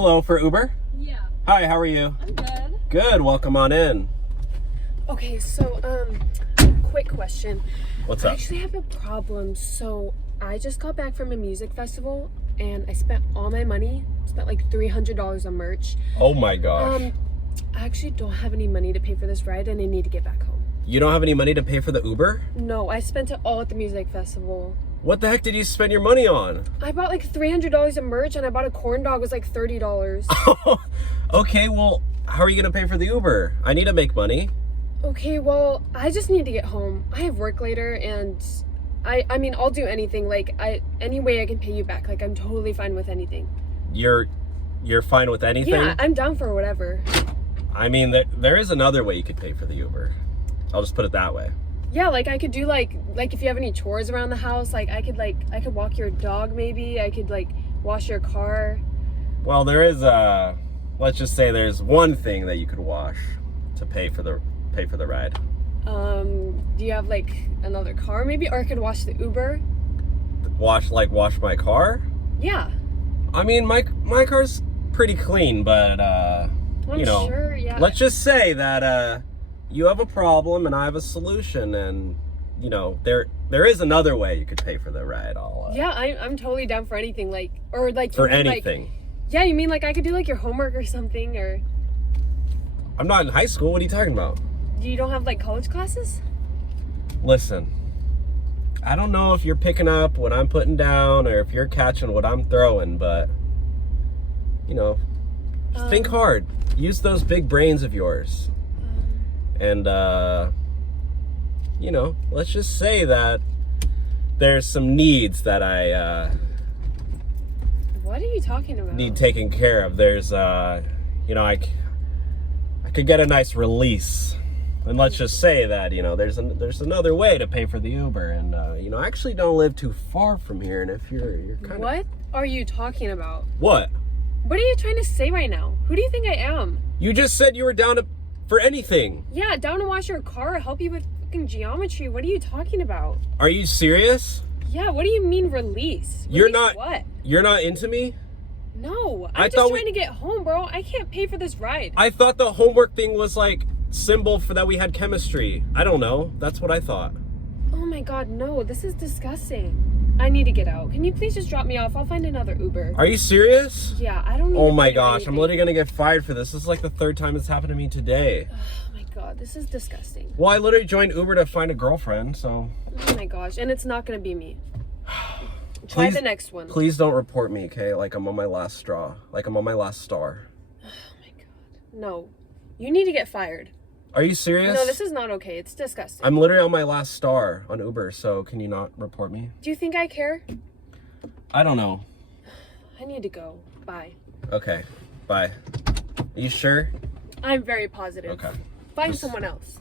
Hello for Uber? Yeah. Hi, how are you? I'm good. Good, welcome on in. Okay, so, quick question. What's I up? actually have a problem. So, I just got back from a music festival and I spent all my money. Spent like $300 on merch. Oh my gosh. I actually don't have any money to pay for this ride and I need to get back home. You don't have any money to pay for the Uber? No, I spent it all at the music festival. What the heck did you spend your money on? I bought like $300 of merch and I bought a corn dog. It was like $30. Okay, well, how are you gonna pay for the Uber? I need to make money. Okay, well, I just need to get home. I have work later and I mean, I'll do anything. Like, any way I can pay you back. Like, I'm totally fine with anything. You're fine with anything? Yeah, I'm down for whatever. I mean, there is another way you could pay for the Uber. I'll just put it that way. Yeah, like I could do like if you have any chores around the house, like I could walk your dog maybe. I could like wash your car. Well, there is let's just say there's one thing that you could wash to pay for the ride. Do you have like another car maybe, or I could wash the Uber? Wash my car? Yeah. I mean, my car's pretty clean, but I'm you know, sure, yeah. let's just say that you have a problem and I have a solution, and you know, there is another way you could pay for the ride. Yeah, I'm totally down for anything, like, or like for you mean, anything. Like, yeah, you mean like I could do like your homework or something, or I'm not in high school. What are you talking about? you don't have like college classes? Listen, I don't know if you're picking up what I'm putting down or if you're catching what I'm throwing, but you know, think hard. Use those big brains of yours. And you know, let's just say that there's some needs that I What are you talking about? need taken care of. There's you know, I could get a nice release. And let's just say that, you know, there's another way to pay for the Uber, and you know, I actually don't live too far from here, and if you're kind of... What are you talking about? What? What are you trying to say right now? Who do you think I am? You just said you were down for anything. Yeah, down to wash your car, help you with fucking geometry. What are you talking about? Are you serious? Yeah, what do you mean release? You're not... What? You're not into me? No, I'm just trying to get home, bro. I can't pay for this ride. I thought the homework thing was like symbol for that we had chemistry. I don't know. That's what I thought. Oh my god, no. This is disgusting. I need to get out. Can you please just drop me off? I'll find another Uber. Are you serious? Yeah, I don't need Oh to my pay gosh, anything. I'm literally gonna get fired for this. This is like the third time it's happened to me today. Oh my god, this is disgusting. Well, I literally joined Uber to find a girlfriend, so... Oh my gosh, and it's not gonna be me. Try the next one. Please don't report me, okay? Like I'm on my last straw. Like I'm on my last star. Oh my god. No. You need to get fired. Are you serious? No, this is not okay. It's disgusting. I'm literally on my last star on Uber, so can you not report me? Do you think I care? I don't know. I need to go. Bye. Okay, bye. Are you sure? I'm very positive. Okay. Find someone else.